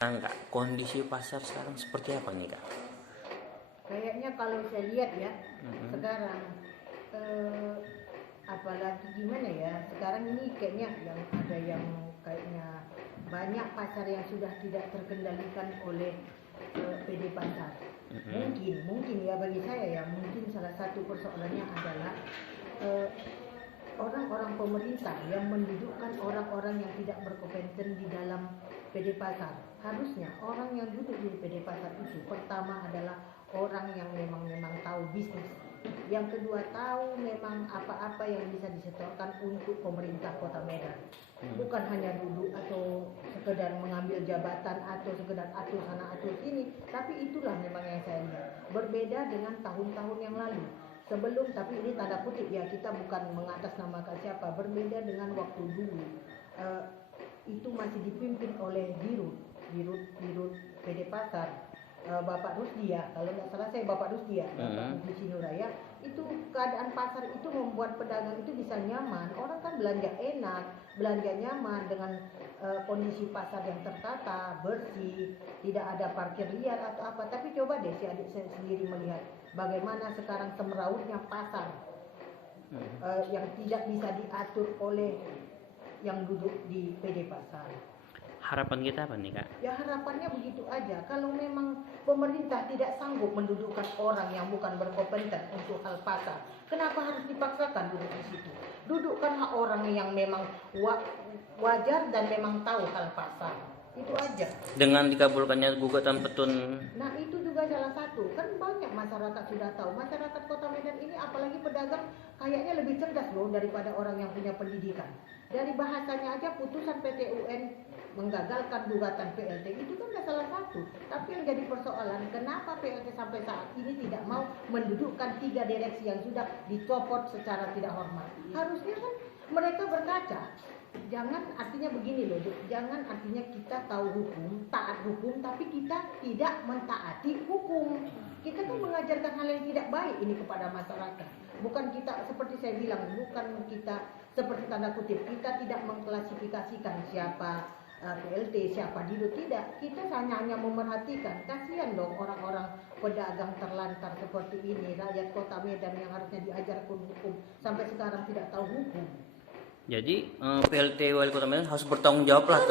Kak, kondisi pasar sekarang seperti apa nih Kak? Kayaknya kalau saya lihat ya, sekarang apalagi gimana ya, sekarang ini kayaknya yang ada yang kayaknya banyak pasar yang sudah tidak terkendalikan oleh PD pasar. Mungkin ya bagi saya ya, mungkin salah satu persoalannya adalah orang-orang pemerintah yang mendudukkan orang-orang yang tidak berkompeten di dalam PD pasar. Harusnya orang yang duduk di PD pasar itu pertama adalah orang yang memang tahu bisnis. Yang kedua tahu memang apa-apa yang bisa disetorkan untuk pemerintah Kota Medan. Bukan hanya duduk atau sekedar mengambil jabatan atau sekedar atur sana atur sini, tapi itulah memang yang saya lihat. Berbeda dengan tahun-tahun yang lalu. Sebelum, tapi ini tanda kutip ya, kita bukan mengatasnamakan siapa. Berbeda dengan waktu dulu, itu masih dipimpin oleh Dirut PD Pasar, Bapak Rusdi ya, kalau nggak salah saya Bapak Rusdi ya, Bapak Rusdi Sinuraya. Itu keadaan pasar itu membuat pedagang itu bisa nyaman. Orang kan belanja enak, belanja nyaman dengan kondisi pasar yang tertata, bersih, tidak ada parkir liar atau apa. Tapi coba deh si adik saya sendiri melihat bagaimana sekarang semerautnya pasar yang tidak bisa diatur oleh yang duduk di PD Pasar. Harapan kita apa nih Kak? Ya harapannya begitu aja. Kalau memang pemerintah tidak sanggup mendudukkan orang yang bukan berkompeten untuk hal pasar, kenapa harus dipaksakan duduk di situ? Dudukkanlah orang yang memang wajar dan memang tahu hal pasar. Itu aja. Dengan dikabulkannya gugatan petun. Nah itu juga salah satu. Kan banyak masyarakat sudah tahu. Masyarakat Kota Medan ini apalagi pedagang kayaknya lebih cerdas loh daripada orang yang punya pendidikan. Dari bahasanya aja putusan PT UN menggagalkan gugatan PLT itu kan salah satu. Tapi yang jadi persoalan kenapa PLT sampai saat ini tidak mau mendudukkan 3 direksi yang sudah dicopot secara tidak hormat. Harusnya kan mereka berkaca. Jangan artinya begini loh, jangan artinya kita tahu hukum, taat hukum, tapi kita tidak mentaati hukum. Kita kan mengajarkan hal yang tidak baik ini kepada masyarakat. Bukan kita, seperti saya bilang, bukan kita seperti tanda kutip, kita tidak mengklasifikasikan siapa PLT, siapa Dirut, tidak. Kita hanya memerhatikan, kasihan dong orang-orang pedagang terlantar seperti ini, rakyat Kota Medan yang harusnya diajarkan hukum, sampai sekarang tidak tahu hukum. Jadi PLT Wali Kota Medan harus bertanggung jawab lah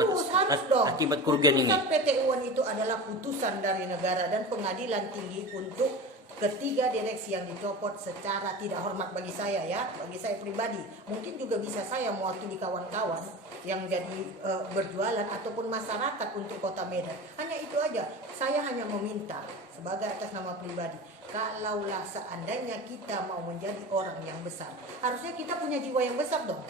akibat kerugian ini. Putusan PT UN itu adalah putusan dari negara dan pengadilan tinggi untuk ketiga direksi yang dicopot secara tidak hormat bagi saya ya, bagi saya pribadi. Mungkin juga bisa saya mewakili kawan-kawan yang jadi berjualan ataupun masyarakat untuk Kota Medan. Hanya itu aja. Saya hanya meminta sebagai atas nama pribadi, kalaulah seandainya kita mau menjadi orang yang besar, harusnya kita punya jiwa yang besar dong.